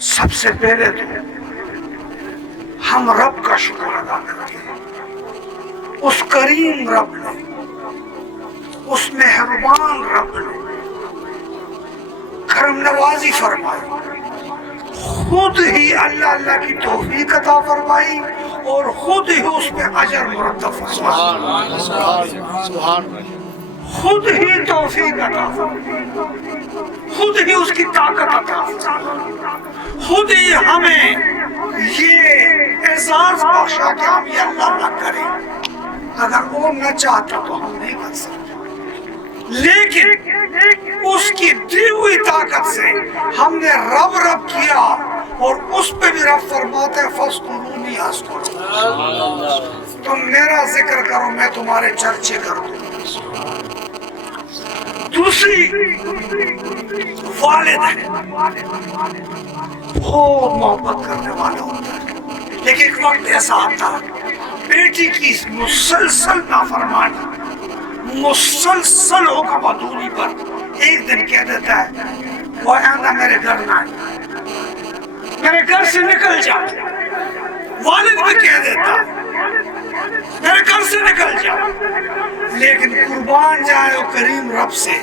سب سے پہلے تو ہم رب کا شکر ادا کرتے ہیں، اس کریم رب نے، اس مہربان رب نے کرم نوازی فرمائی، خود ہی اللہ کی توفیق عطا فرمائی اور خود ہی اس پہ اجر مرتب فرمائی، خود ہی توفیق عطا فرمائی، خود ہی اس کی طاقت عطا فرمائی، خود ہی ہمیں یہ اعزاز بخشا کہ ہم یہ اللہ نہ کریں، اگر وہ نہ چاہتا تو ہم نہیں کر سکتے، لیکن اس کی دی ہوئی طاقت سے ہم نے رب رب کیا اور اس پہ بھی رب فرماتے ہیں فَاذْكُرُونِي أَذْكُرْكُمْ، تم میرا ذکر کرو میں تمہارے چرچے کر دوں۔ دوسری والد ہے، بہت محبت کرنے والے ہوتے ہیں، لیکن ایک وقت ایسا آتا ہے بیٹی کی مسلسل نافرمانی، مسلسل حکم ادونی پر ایک دن کہہ دیتا ہے وہ آئندہ میرے گھر نہ آئے، میرے گھر سے نکل جا، والد بھی کہہ دیتا میرے گھر سے نکل جا، لیکن قربان جائے وہ کریم رب سے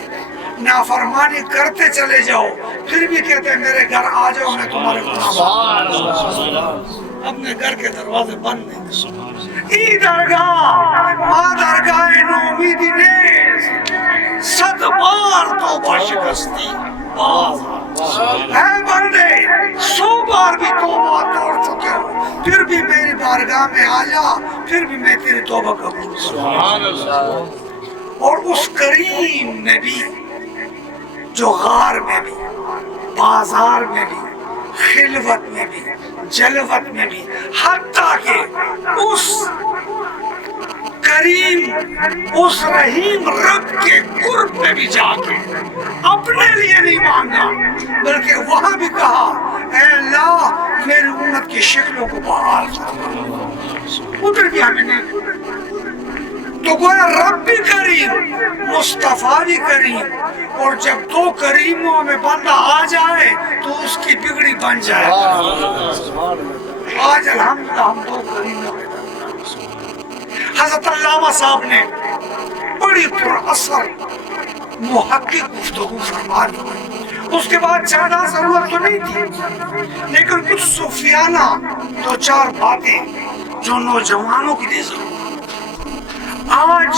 نافرمانی کرتے چلے جاؤ پھر بھی کہتے ہیں میرے گھر آ جاؤ میں تمہارے اپنے گھر کے دروازے بند نہیں، ای درگاہ ماں درگاہ نومیدی نیز، صد بار توبہ شکستی باز، اے بندے 100 بار بھی توبہ توڑ چکے ہو پھر بھی میری بارگاہ میں آ جا، پھر بھی میں تیری توبہ قبول کروں۔ اور اس کریم نے بھی جو غار میں بھی، بازار میں بھی، خلوت میں بھی، جلوت میں بھی، حتیٰ کہ اس کریم اس رحیم رب کے قرب میں بھی جا کے اپنے لیے نہیں مانگا بلکہ وہاں بھی کہا اے اللہ میری امت کی شکلوں کو بحال فرما، ادھر بھی ہمیں نہیں، تو گویا رب بھی کریم مصطفیٰ بھی کریم، اور جب دو کریموں میں بندہ آ جائے تو اس کی بگڑی بن جائے۔ آج الحمدللہ ہم دو کریموں میں حضرت علامہ صاحب نے بڑی پر اثر محقق گفتگو فرما دی، اس کے بعد زیادہ ضرورت تو نہیں تھی لیکن کچھ صوفیانہ 2-4 باتیں جو نوجوانوں کے لیے ضرور۔ آج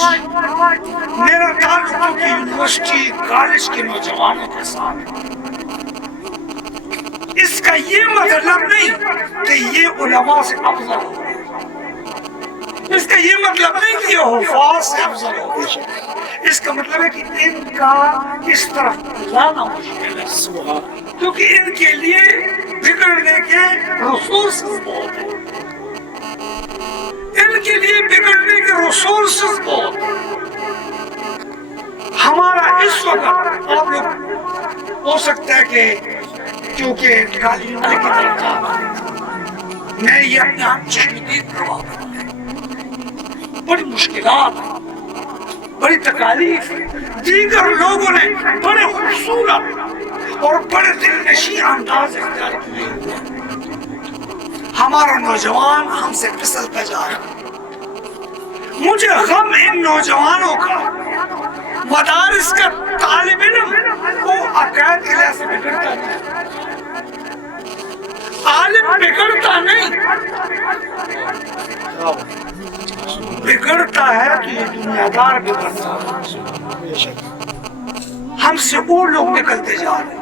میرا تعلق کی یونیورسٹی کالج کے نوجوانوں کے ساتھ، اس کا یہ مطلب نہیں کہ یہ علماء سے افضل ہو، اس کا یہ مطلب نہیں کہ یہ حفاظ سے افضل ہو، اس کا مطلب ہے کہ ان کا اس طرف لانا مشکل ہے کیونکہ ان کے لیے بگڑنے کے ریسورسز بہت ہیں، ان کے لیے بگڑنے کے ریسورسز بہت ہیں۔ ہمارا اس وقت آپ لوگ ہو سکتا ہے کہ کیونکہ تعلیم کی طرف میں یہ اپنے آپ شدید گواہ بڑی مشکلات، بڑی تکالیف، دیگر لوگوں نے بڑے خوبصورت اور بڑے دل نشین انداز اختیار کیے، ہمارا نوجوان ہم سے پھسلتا جا رہا۔ مجھے غم ان نوجوانوں کا، مدارس کا طالب علم وہ عقائد کے لحاظ سے بگڑتا نہیں، عالم بگڑتا نہیں، بگڑتا ہے تو یہ دنیا دار بگڑتا ہے، ہم سے وہ لوگ نکلتے جا رہے ہیں۔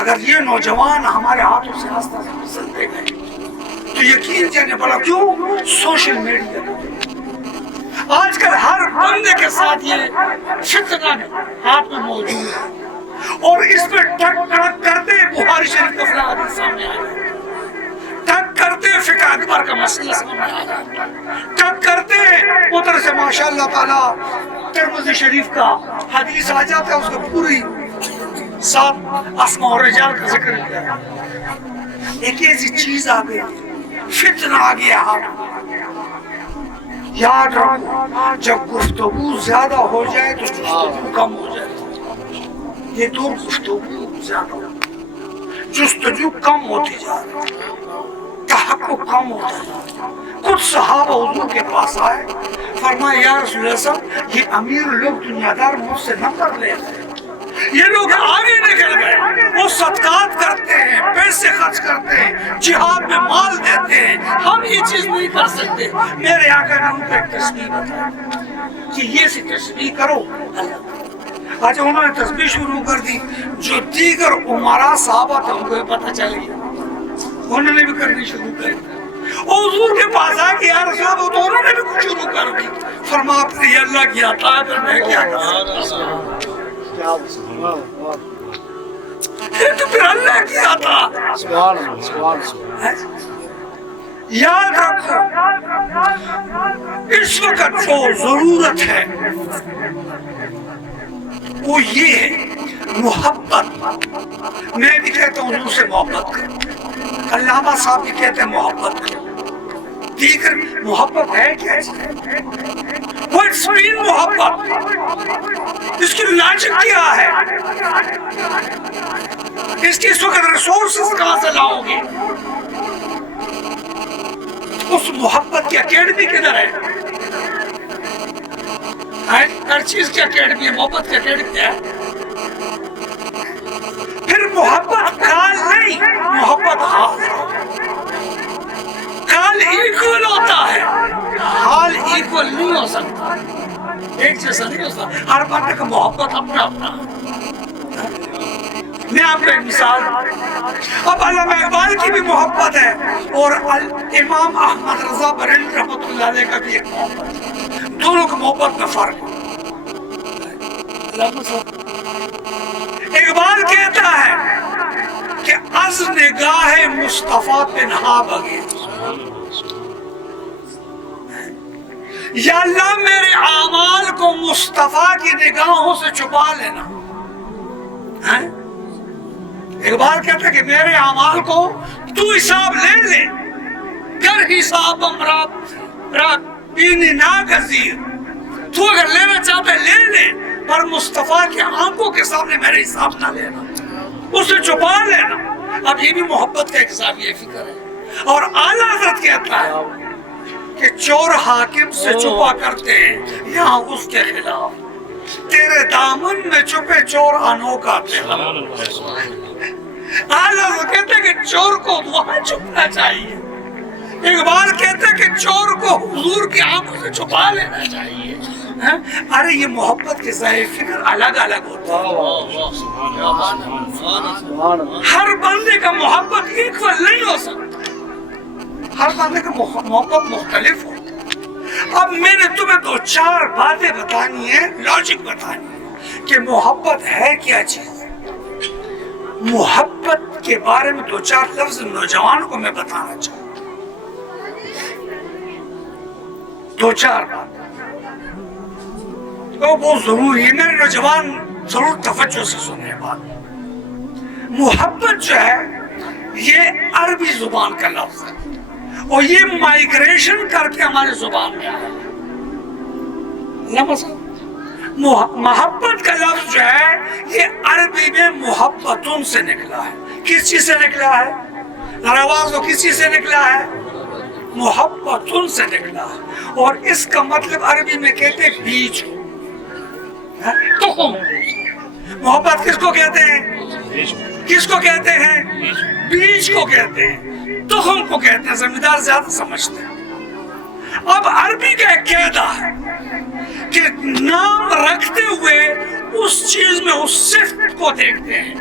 اگر یہ نوجوان ہمارے ہاتھوں سے آستہ سے پھسلتے گئے تو یقین جانے بڑا کیوں سوشل میڈیا آج کل ہر بندے کے ساتھ یہ فتنہ ہاتھ میں موجود ہے، اور اس پہ ٹک ٹک کرتے بخاری شریف کا فلاں حدیث سامنے آ رہا ہے، ٹک کرتے فقہ اکبر کا مسئلہ سامنے آ رہا ہے، ٹک کرتے ادھر سے ماشاء اللہ تعالیٰ ترمذی شریف کا حدیث آ جاتا ہے، اس کا پوری 7 اسماء اور رجال کا ذکر کیا۔ ایک ایسی چیز آ گئی، فتنہ آ گیا ہاتھ۔ یاد رکھو جب گفتگو زیادہ ہو جائے تو گفتگو کم ہو جائے، یہ دور گفتگو زیادہ ہو، جستجو کم ہوتی جا رہی ہے، تحقق کم ہوتا جا رہا ہے۔ کچھ صحابہ حضور کے پاس آئے، فرمایا یا رسول اللہ صلی اللہ علیہ وسلم، یہ امیر لوگ دنیا دار مجھ سے نمبر لے رہے ہیں، یہ لوگ آگے نکل گئے، وہ صدقات کرتے ہیں، پیسے خرچ کرتے ہیں، جہاد میں مال دیتے ہیں، ہم یہ چیز نہیں کر سکتے۔ میرے آقا نے ان کو ایک تسبیح بتایا کہ یہ سی تسبیح کرو۔ آج انہوں نے تسبیح شروع کر دی، جو دیگر عمرا صحابہ تھے ان کو پتہ چل گیا، انہوں نے بھی کرنی شروع کر دی۔ حضور کے پاس آ کے یا رسول اللہ، تو انہوں نے بھی کچھ شروع کر دی۔ فرمایا پھر یہ اللہ کی عطا ہے، میں کیا کر سکتا ہوں؟ یہ تو پھر اللہ کی عطا۔ یاد رکھو اس وقت جو ضرورت ہے وہ یہ ہے محبت۔ میں بھی کہتا ہوں حضور سے محبت کرو، علامہ صاحب بھی کہتے ہیں محبت کرو، دیگر محبت ہے کیا؟ What's mean محبت؟ اس کی لاجک کیا ہے؟ اس کی اس وقت ریسورسز کہاں سے لاؤ گے؟ اس محبت کی اکیڈمی کدھر ہے؟ ہر چیز کی اکیڈمی ہے، محبت کی اکیڈمی ہے۔ پھر محبت کال نہیں، محبت حال ہے۔ کال ایکول ہوتا ہے، حال ایکول نہیں ہو سکتا، ایک جیسا نہیں ہو سکتا، ہر بندے کا محبت اپنا اپنا۔ میں آپ کو ایک مثال، اب علامہ اقبال کی بھی محبت ہے اور امام احمد رضا بریلوی رحمۃ اللہ علیہ کا بھی ایک محبت ہے، دونوں کا محبت میں فرق ہے۔ اقبال کہتا ہے کہ از نگاہ مصطفیٰ پنہا بغیر، یا اللہ میرے اعمال کو مصطفیٰ کی نگاہوں سے چھپا لینا۔ اقبال کہتا ہے کہ میرے اعمال کو تو حساب لے لے، کر حساب بینی ناگزیر، تو اگر لینا چاہتا ہے لے لے، پر مصطفیٰ کی آنکھوں کے سامنے میرے حساب نہ لینا، اسے چھپا لینا۔ اب یہ بھی محبت کا ایک زاویہ فکر ہے۔ اور اعلیٰ حضرت کہتا ہے کہ چور حاکم سے چھپا کرتے ہیں یہاں اس کے خلاف، تیرے دامن میں چھپے چور انوکھا تیرا۔ اعلیٰ حضرت کہتے ہیں کہ چور کو وہاں چھپنا چاہیے، اقبال کہتے ہیں کہ چور کو حضور کی آنکھوں سے چھپا لینا چاہیے۔ ارے یہ محبت کے ذائقے فکر الگ الگ ہوتا ہے، ہر بندے کا محبت ایکول نہیں ہو سکتا، ہر بندے کا محبت مختلف ہوتا۔ اب میں نے تمہیں دو چار باتیں بتانی ہیں، لاجک بتانی ہے کہ محبت ہے کیا چیز۔ محبت کے بارے میں دو چار لفظ نوجوانوں کو میں بتانا چاہوں، دو چار بات تو وہ ضروری ہے، میرے نوجوان ضرور توجہ سے سننے بات۔ محبت جو ہے یہ عربی زبان کا لفظ ہے اور یہ مائگریشن کر کے ہمارے زبان میں آیا۔ محبت کا لفظ جو ہے یہ عربی میں محبتون سے نکلا ہے۔ کس چیز سے نکلا ہے؟ آواز کو کس چیز سے نکلا ہے؟ محبتون سے نکلا ہے، اور اس کا مطلب عربی میں کہتے ہیں بیج، تخم۔ محبت کس کو کہتے ہیں؟ کس کو کہتے ہیں؟ بیج کو کہتے ہیں، تخم کو کہتے ہیں، زمیندار زیادہ سمجھتے ہیں۔ اب عربی کا ایک قاعدہ ہے کہ نام رکھتے ہوئے اس چیز میں اس صفت کو دیکھتے ہیں،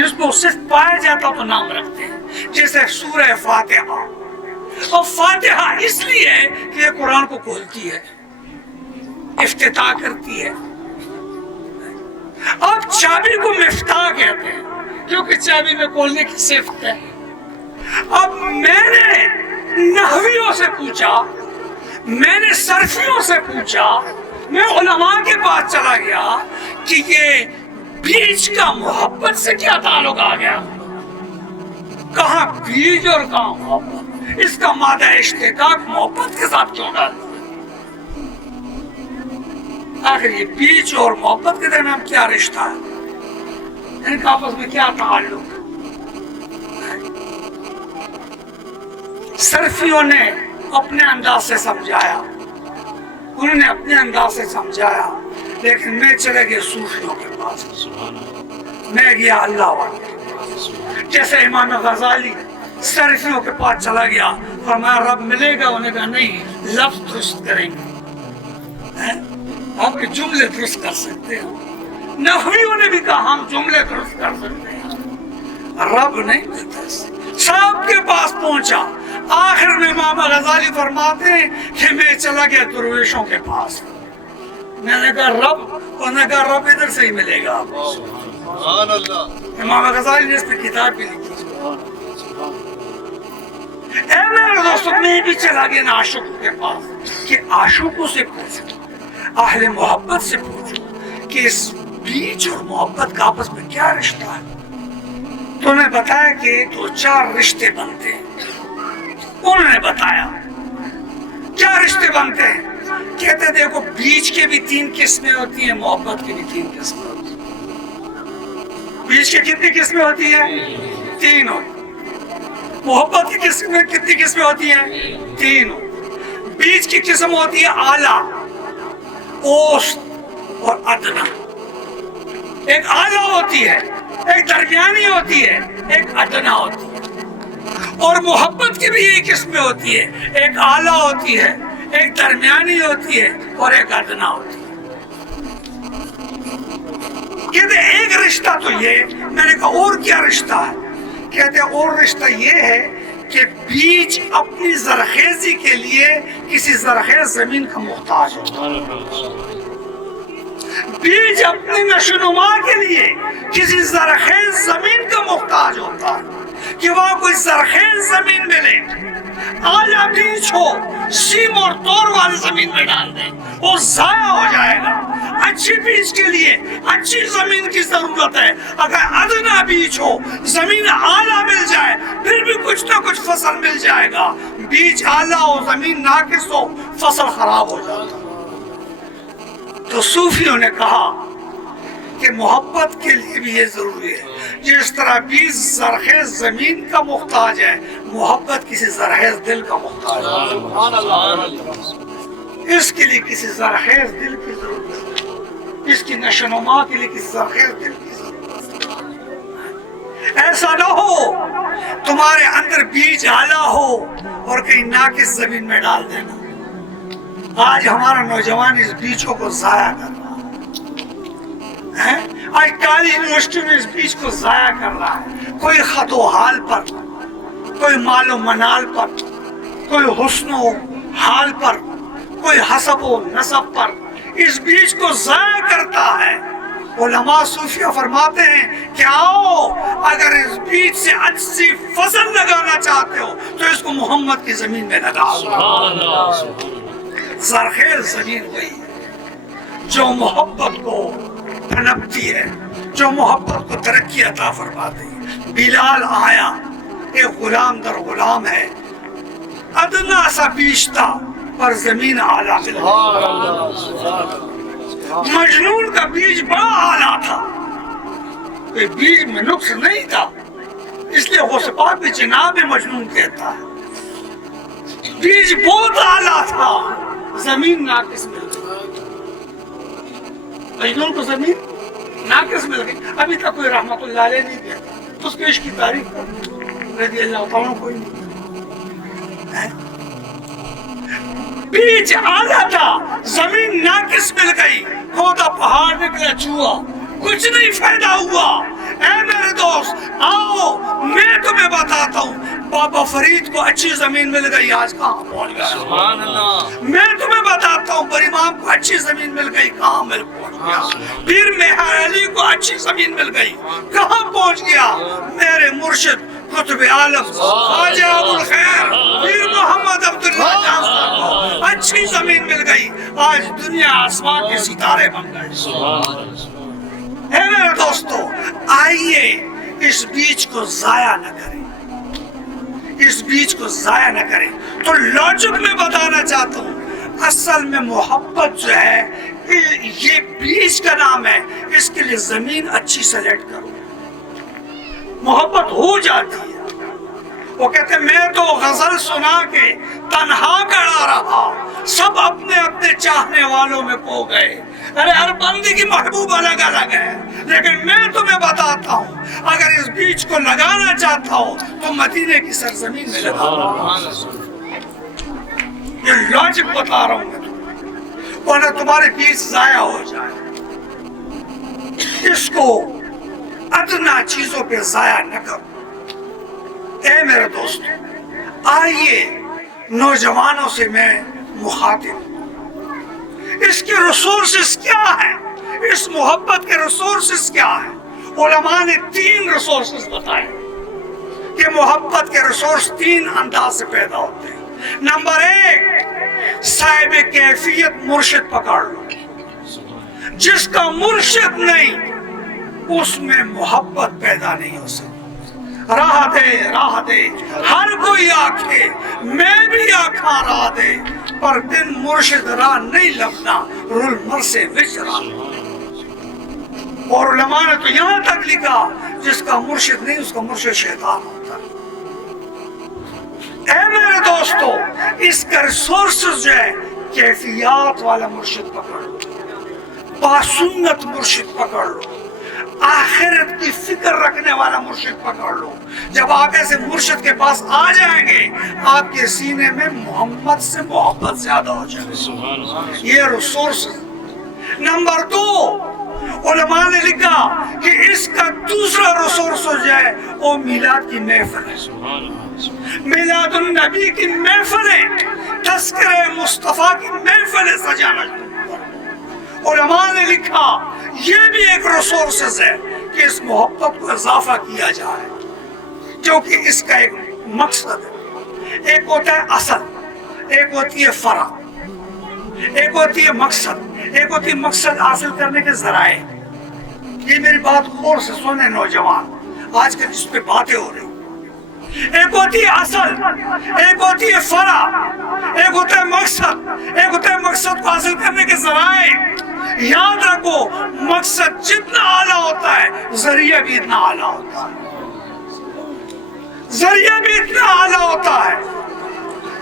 اس میں اس صفت پایا جاتا تو نام رکھتے ہیں، جیسے سورہ فاتحہ۔ اور فاتحہ اس لیے کہ یہ قرآن کو کھولتی ہے، افتتاح کرتی ہے۔ اب چابی کو مفتاح کہتے ہیں کیونکہ چابی میں کھولنے کی صفت ہے۔ اب میں نے نحویوں سے پوچھا، میں نے صرفیوں سے پوچھا، میں علماء کے پاس چلا گیا کہ یہ بیج کا محبت سے کیا تعلق آ گیا، کہاں بیج اور کہاں محبت، اس کا مادہ اشتقاق محبت کے ساتھ کیوں ڈال دیا؟ آخر یہ بیج اور محبت کے درمیان کیا رشتہ ہے، ان کا آپس میں کیا تعلق؟ صرفیوں نے اپنے انداز سے سمجھایا، انہوں نے اپنے انداز سے سمجھایا، لیکن میں چلے گیا صوفیوں کے پاس، میں گیا اللہ والے کے پاس۔ جیسے امام غزالی صرفیوں کے پاس چلا گیا، فرمایا رب ملے گا، انہوں نے کہا نہیں، لفظ درست کریں گے، آپ کے جملے درست کر سکتے ہیں۔ نحویوں نے بھی کہا ہم جملے درست کر سکتے ہیں، رب نہیں ملتا۔ سب کے پاس پہنچا، آخر میں امام غزالی فرماتے ہیں کہ میں چلا گیا درویشوں کے پاس، میں نے کہا رب، انہوں نے کہا رب ادھر سے ہی ملے گا۔ امام غزالی نے اس پہ کتاب بھی لکھی۔ اے میرے دوستو، میں بھی چلا گیا عاشقوں کے پاس کہ عاشقوں سے پوچھو، اہل محبت سے پوچھو کہ اس بیچ اور محبت کا آپس میں کیا رشتہ ہے۔ تو نے بتایا کہ 2-4 رشتے بنتے ہیں۔ انہوں نے بتایا کیا رشتے بنتے ہیں، کہتے دیکھو بیچ کے بھی 3 قسمیں ہوتی ہیں، محبت کی بھی 3 قسمیں ہوتی ہیں۔ بیچ کے کتنی قسمیں ہوتی ہیں؟ 3 ہوتی ہیں۔ محبت کی قسمیں کتنی قسمیں ہوتی ہیں؟ 3 ہوتی۔ بیچ کی قسم ہوتی ہے اعلیٰ، اوسط اور ادنا۔ ایک اعلیٰ ہوتی ہے، ایک درمیانی ہوتی ہے، ایک ادنا ہوتی ہے۔ اور محبت کی بھی یہی قسمیں ہوتی ہے، ایک اعلیٰ ہوتی ہے، ایک درمیانی ہوتی ہے اور ایک ادنا ہوتی ہے۔ کہتے ایک رشتہ تو یہ، میں نے کہا اور کیا رشتہ ہے؟ کہتے اور رشتہ یہ ہے کہ بیج اپنی زرخیزی کے لیے کسی زرخیز زمین کا محتاج ہوتا ہے، بیج اپنی نشوونما کے لیے کسی زرخیز زمین کا محتاج ہوتا ہے، کہ وہاں کوئی زرخیز زمین ملے، اعلیٰ بیج ہو، سیم اور تور والی زمین میں ڈال دیں، وہ ضائع ہو جائے گا۔ اچھی بیج کے لیے اچھی زمین کی ضرورت ہے، اگر ادنا بیج ہو، زمین اعلیٰ مل جائے، پھر بھی کچھ نہ کچھ فصل مل جائے گا۔ بیج اعلیٰ ہو، زمین ناقص ہو، فصل خراب ہو جائے گا۔ تو صوفیوں نے کہا کہ محبت کے لیے بھی یہ ضروری ہے، جس طرح بیج زرخیز زمین کا محتاج ہے، محبت کسی زرخیز دل کا محتاج ہے۔ اس کے لیے کسی زرخیز دل کی ضرورت ہے، اس کی نشوونما کے لیے کسی زرخیز دل کی ضرورت ہے۔ ایسا نہ ہو تمہارے اندر بیج اعلیٰ ہو اور کہیں ناقص زمین میں ڈال دینا۔ آج ہمارا نوجوان اس بیجوں کو ضائع کر رہا ہے، آج کالج یونیورسٹی میں اس بیج کو ضائع کر رہا ہے، کوئی خط و حال پر، کوئی مال و منال پر، کوئی حسن و حال پر، کوئی حسب و نسب پر اس بیج کو ضائع کرتا ہے۔ علماء صوفیہ فرماتے ہیں کہ آؤ، اگر اس بیج سے اچھی فصل لگانا چاہتے ہو تو اس کو محمد کی زمین میں لگاؤ۔ زرخیز زمین وہی ہے جو محبت کو پنپتی ہے، جو محبت کو ترقی عطا فرماتی ہے۔ بلال آیا، ایک غلام در غلام ہے، ادنا سا بیج تھا پر زمین اعلیٰ ملی۔ مجنون کا بیج بڑا اعلیٰ تھا، بیج میں نقص نہیں تھا، اس لیے غوث پاک بھی جناب مجنون کہتا ہے۔ بیج بہت اعلیٰ تھا، زمین ناقص مل گئی، مجنون کو زمین ناقص مل گئی۔ ابھی تک کوئی رحمت اللہ علیہ نہیں کہتا، اس کے عشق کی تعریف رضی اللہ تعالیٰ کوئی نہیں۔ بیج اعلیٰ تھا، زمین ناقص مل گئی، کھودا پہاڑ نکلا چوہا، کچھ نہیں فائدہ ہوا۔ اے میرے دوست آؤ، میں تمہیں بتاتا ہوں، بابا فرید کو اچھی زمین مل گئی، آج کہاں پہنچ گیا؟ سبحان اللہ۔ میں تمہیں بتاتا ہوں، پر امام کو اچھی زمین مل گئی، کہاں مل پہنچ گیا؟ پیر مہر علی کو اچھی زمین مل گئی، کہاں پہنچ گیا؟ میرے مرشد قطب عالم خواجہ ابو الخیر پیر محمد عبداللہ جان صاحب کو اچھی زمین مل گئی، آج دنیا آسمان کے ستارے بن گئے۔ اے میرے دوستو، آئیے اس بیج کو ضائع نہ کریں، اس بیج کو ضائع نہ کریں۔ تو لاجک میں بتانا چاہتا ہوں، اصل میں محبت جو ہے یہ بیج کا نام ہے، اس کے لیے زمین اچھی سلیکٹ کرو، محبت ہو جاتی ہے۔ وہ کہتے میں تو غزل سنا کے تنہا کھڑا رہا، سب اپنے اپنے چاہنے والوں میں کھو گئے۔ ارے ہر بندی کی محبوب الگ الگ ہے، لیکن میں تمہیں بتاتا ہوں اگر اس بیچ کو لگانا چاہتا ہو تو مدینے کی سرزمین میں لگا۔ یہ لاجک بتا رہا ہوں میں تمہیں، ورنہ تمہارے بیچ ضائع ہو جائے۔ اس کو ادنا چیزوں پہ ضائع نہ کرو۔ اے میرے دوست، آئیے نوجوانوں سے میں مخاطب ہوں، اس کے ریسورسز کیا ہیں، اس محبت کے ریسورسز کیا ہیں؟ علماء نے 3 ریسورسز بتائے کہ محبت کے ریسورس 3 انداز سے پیدا ہوتے ہیں۔ نمبر 1، صاحب کیفیت مرشد پکڑ لو۔ جس کا مرشد نہیں اس میں محبت پیدا نہیں ہو سکتی۔ راہ دے ہر کوئی آکھے میں بھی آکھاں راہ دے، پر بن مرشد راہ نہیں لبنا رول مر سے وچ راہ۔ اور علماء نے تو یہاں تک لکھا جس کا مرشد نہیں اس کا مرشد شیطان ہوتا ہے۔ اے میرے دوستو، اس کا ریسورسز جو ہے کیفیات والا مرشد پکڑ لو، باسنت مرشد پکڑ لو، آخرت کی فکر رکھنے والا مرشد پکڑ لو۔ جب آپ ایسے مرشد کے پاس آ جائیں گے آپ کے سینے میں محمد سے محبت زیادہ ہو جائے گی۔ یہ ریسورس۔ نمبر 2، علماء نے لکھا کہ اس کا دوسرا ریسورس جو ہے وہ میلاد کی محفل ہے، میلاد النبی کی محفلیں، تذکرہ مصطفیٰ کی محفلیں سجانا۔ علماء نے لکھا یہ بھی ایک ریسورسز ہے کہ اس محبت کو اضافہ کیا جائے، جو کہ اس کا ایک مقصد ہے۔ ایک ہوتا ہے اصل، ایک ہوتی ہے فرع، ایک ہوتی ہے مقصد، ایک ہوتی ہے مقصد حاصل کرنے کے ذرائع۔ یہ میری بات غور سے سنیں نوجوان، آج کل اس پہ باتیں ہو رہی۔ ایک ہوتی ہے اصل، ایک ہوتی ہے فرع، ایک ہوتا ہے مقصد، ایک ہوتا ہے مقصد کو حاصل کرنے کے ذرائع۔ یاد رکھو مقصد جتنا اعلیٰ ہوتا ہے ذریعہ بھی اتنا اعلیٰ ہوتا ہے، ذریعہ بھی اتنا اعلیٰ ہوتا ہے۔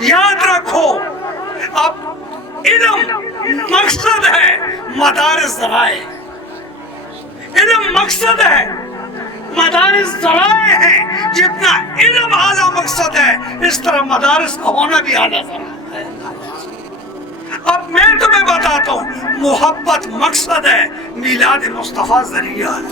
یاد رکھو اب علم مقصد ہے، مدارس ذرائع۔ علم مقصد ہے، مدارس ذرائع ہیں۔ جتنا علم اعلیٰ مقصد ہے اس طرح مدارس کا ہونا بھی اعلیٰ ذرائع ہے۔ اب میں تمہیں بتاتا ہوں محبت مقصد ہے، میلاد مصطفیٰ ذریعہ ہے۔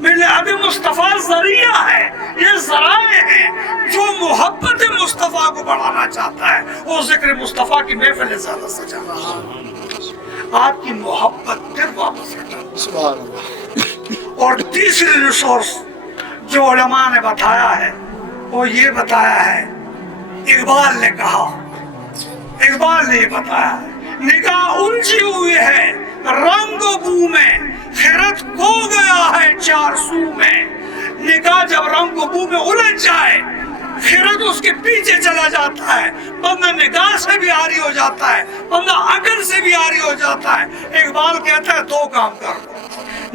میلاد مصطفیٰ ذریعہ ہے، یہ ذرائع ہیں۔ جو محبت مصطفیٰ کو بڑھانا چاہتا ہے وہ ذکر مصطفیٰ کی محفل زیادہ سجانا ہے، آپ کی محبت پھر واپس ہٹانا۔ اور تیسری ریسورس جو علماء نے بتایا ہے وہ یہ بتایا ہے، اقبال نے کہا، اقبال نے بتایا ہے، نگاہ الجھی ہوئی ہے رنگ و بو میں، خیرت کھو گیا ہے 4 سو میں۔ نگاہ جب رنگ و بو میں الجھ جائے خیرت اس کے پیچھے چلا جاتا ہے، بندہ نگاہ سے بھی عاری ہو جاتا ہے، بندہ عقل سے بھی عاری ہو جاتا ہے۔ اقبال کہتا ہے 2 کام کر لو،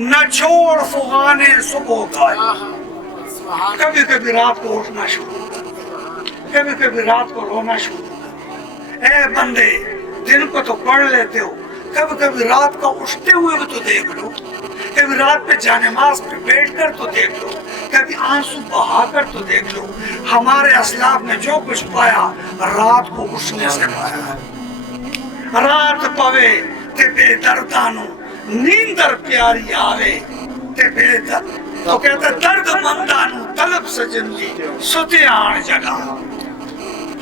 نہ چھوڑ فغانے صبح کا، کبھی کبھی رات کو اٹھنا شروع کر، کبھی کبھی رات کو رونا شروع کر۔ اے بندے دن کو تو پڑھ لیتے ہو، کبھی کبھی رات کو اٹھتے ہوئے بھی تو دیکھ لو، کبھی رات پہ جانماز پہ بیٹھ کر تو دیکھ لو، کبھی آنسو بہا کر تو دیکھ لو۔ ہمارے اسلاف نے جو کچھ پایا رات کو اٹھنے سے پایا۔ رات پوے تے بے دردانو نیندر پیاری آوے تے بے درد، تو کہتا درد مندانو طلب سجندی ستے آن جگہ۔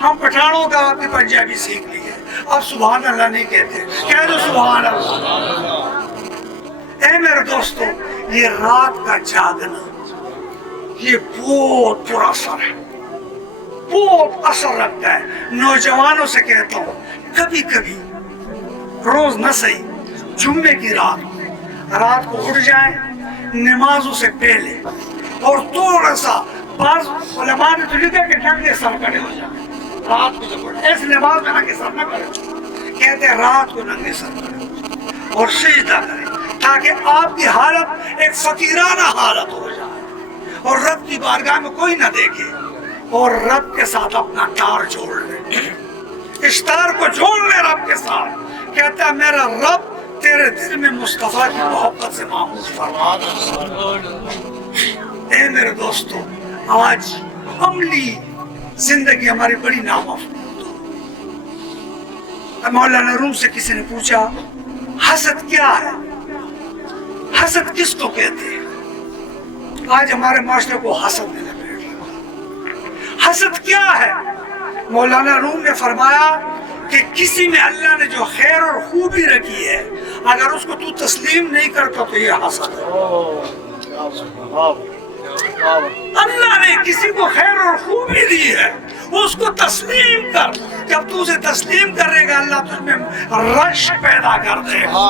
ہم پٹھانوں کا اپنی پنجابی سیکھ لی ہے، اب سبحان اللہ نہیں کہتے، کہہ دو سبحان اللہ۔ اے میرے دوستو، یہ رات کا جاگنا یہ بہت برا اثر ہے، بہت اثر رکھتا ہے۔ نوجوانوں سے کہتا ہوں کبھی کبھی روز نہ صحیح جمعے کی رات کو اٹھ جائیں نمازوں سے پہلے، اور تھوڑا سا بعض علماء نے تو لکھا کہ ننگے سر کھڑے ہو جائیں رات کو، جب ایسے نماز میں ننگے سر نہ کریں، کہتے ہیں رات کو ننگے سر کریں اور سجدہ کریں تاکہ آپ کی حالت ایک فقیرانہ حالت ہو جائے اور رب کی بارگاہ میں کوئی نہ دیکھے اور رب کے ساتھ اپنا تار جوڑ لے، اس تار کو جوڑ لے رب کے ساتھ۔ کہتا ہے میرا رب تیرے دل میں مصطفیٰ کی محبت سے معمور فرما دے۔ اے میرے دوستو، آج عملی زندگی ہماری بڑی نامفہوم ہے۔ مولانا روم سے کسی نے پوچھا حسد کیا ہے، حسد کس کو کہتے ہیں؟ آج ہمارے معاشرے کو حسد میں لپیٹ لیا۔ حسد کیا ہے؟ مولانا روم نے فرمایا کہ کسی میں اللہ نے جو خیر اور خوبی رکھی ہے، اگر اس کو تو تسلیم نہیں کرتا تو یہ حسد ہے۔ اللہ نے کسی کو خیر اور خوبی دی ہے، اس کو تسلیم کر۔ جب تو اسے تسلیم کرے گا اللہ تجھ میں رشک پیدا کر دے گا،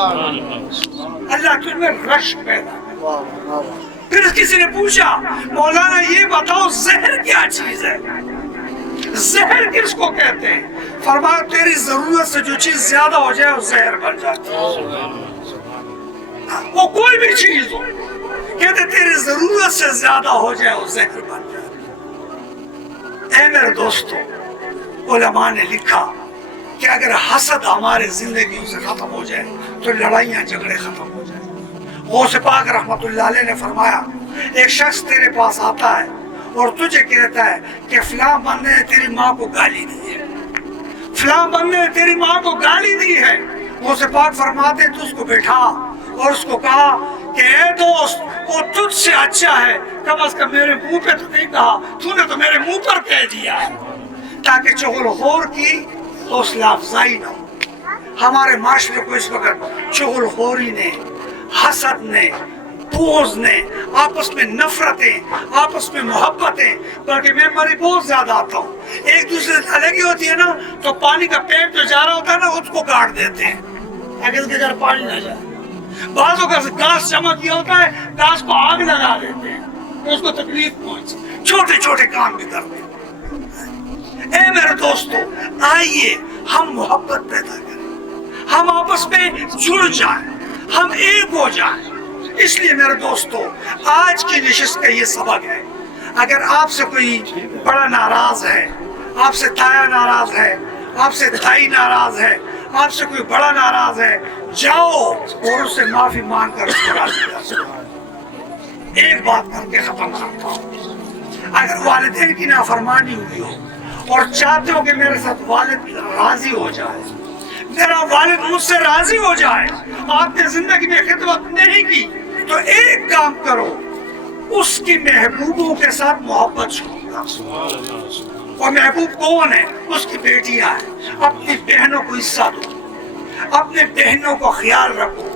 اللہ تجھ میں رشک پیدا کر دے گا۔ پھر کسی نے پوچھا مولانا یہ بتاؤ زہر کیا چیز ہے، زہر کس کو کہتے ہیں؟ فرمایا تیری ضرورت سے جو چیز زیادہ ہو جائے وہ زہر بن جاتی ہے، وہ کوئی بھی چیز ہو، کہتے تیری ضرورت سے زیادہ ہو جائے وہ زہر بن جاتی ہے۔ اے میرے دوستو، علماء نے لکھا کہ اگر حسد ہمارے زندگیوں سے ختم ہو جائے تو لڑائیاں جھگڑے ختم ہو جائیں۔ غوث پاک رحمت اللہ علیہ نے فرمایا ایک شخص تیرے پاس آتا ہے اور تجھے کہتا ہے کہ فلاں بندے نے تیری ماں کو گالی دی ہے، فلاں بندے نے تیری ماں کو گالی دی ہے۔ غوث پاک فرماتے تو اس کو بیٹھا اور اس کو کہا کہ اے دوست وہ تجھ سے اچھا ہے، کم از کم میرے منہ پہ تو نہیں کہا، تو نے تو میرے منہ پر کہہ دیا ہے، تاکہ چغل خور کی حوصلہ افزائی نہ ہو۔ ہمارے معاشرے کو اس وقت چغل خوری نے، حسد نے، بغض نے، آپس میں نفرتیں، آپس میں محبتیں، بلکہ میں مری بہت زیادہ آتا ہوں، ایک دوسرے سے لگی ہوتی ہے نا تو پانی کا پیپ جو جا رہا ہوتا ہے نا اس کو کاٹ دیتے ہیں تاکہ اس کے گھر پانی نہ جائے۔ بعضوں کا گاس جمع کیا ہوتا ہے، گاس کو آگ لگا دیتے ہیں، اس کو تکلیف پہنچے، چھوٹے چھوٹے کام بھی کرتے ہیں۔ اے میرے دوستو، آئیے ہم محبت پیدا کریں، ہم آپس میں جڑ جائیں، ہم ایک ہو جائیں۔ اس لیے میرے دوستو، آج کی نشست کا یہ سبق ہے، اگر آپ سے کوئی بڑا ناراض ہے، آپ سے تایا ناراض ہے، آپ سے دھائی ناراض ہے، آپ سے کوئی بڑا ناراض ہے، جاؤ اور اس سے معافی مانگ کر اس کو راضی کر سکو۔ ایک بات کر کے ختم کرتا ہوں، اگر والدین کی نافرمانی ہوئی ہو اور چاہتے ہو کہ میرے ساتھ والد راضی ہو جائے، میرا والد مجھ سے راضی ہو جائے، آپ نے زندگی میں خدمت نہیں کی تو ایک کام کرو، اس کی محبوبوں کے ساتھ محبت شروع کرو۔ اور محبوب کون ہے؟ اس کی بیٹیاں ہیں۔ اپنی بہنوں کو حصہ دو، اپنے بہنوں کو خیال رکھو،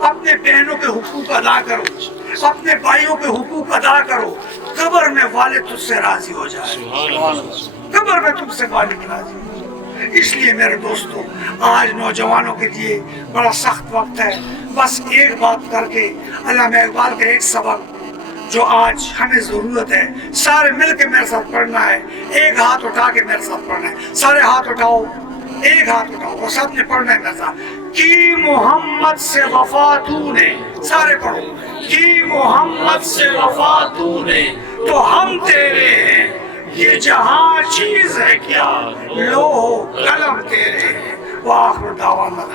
اپنے بہنوں کے حقوق ادا کرو، اپنے بھائیوں کے حقوق ادا کرو۔ قبر میں والد تجھ سے راضی ہو جائے، قبر میں تم سے والد راضی ہو جائے۔ اس لیے میرے دوستو، آج نوجوانوں کے لیے بڑا سخت وقت ہے۔ بس ایک بات کر کے علامہ اقبال کا ایک سبق جو آج ہمیں ضرورت ہے، سارے مل کے میرے ساتھ پڑھنا ہے، ایک ہاتھ اٹھا کے میرے ساتھ پڑھنا ہے، سارے ہاتھ اٹھاؤ، ایک ہاتھ اٹھاؤ اور سب نے پڑھنا ہے میرے ساتھ۔ کی محمد سے وفا تو نے، سارے پڑھو، کی محمد سے وفا تو نے تو ہم تیرے ہیں، یہ جہاں چیز ہے کیا، لوح قلم تیرے ہیں۔ وآخر دعوانا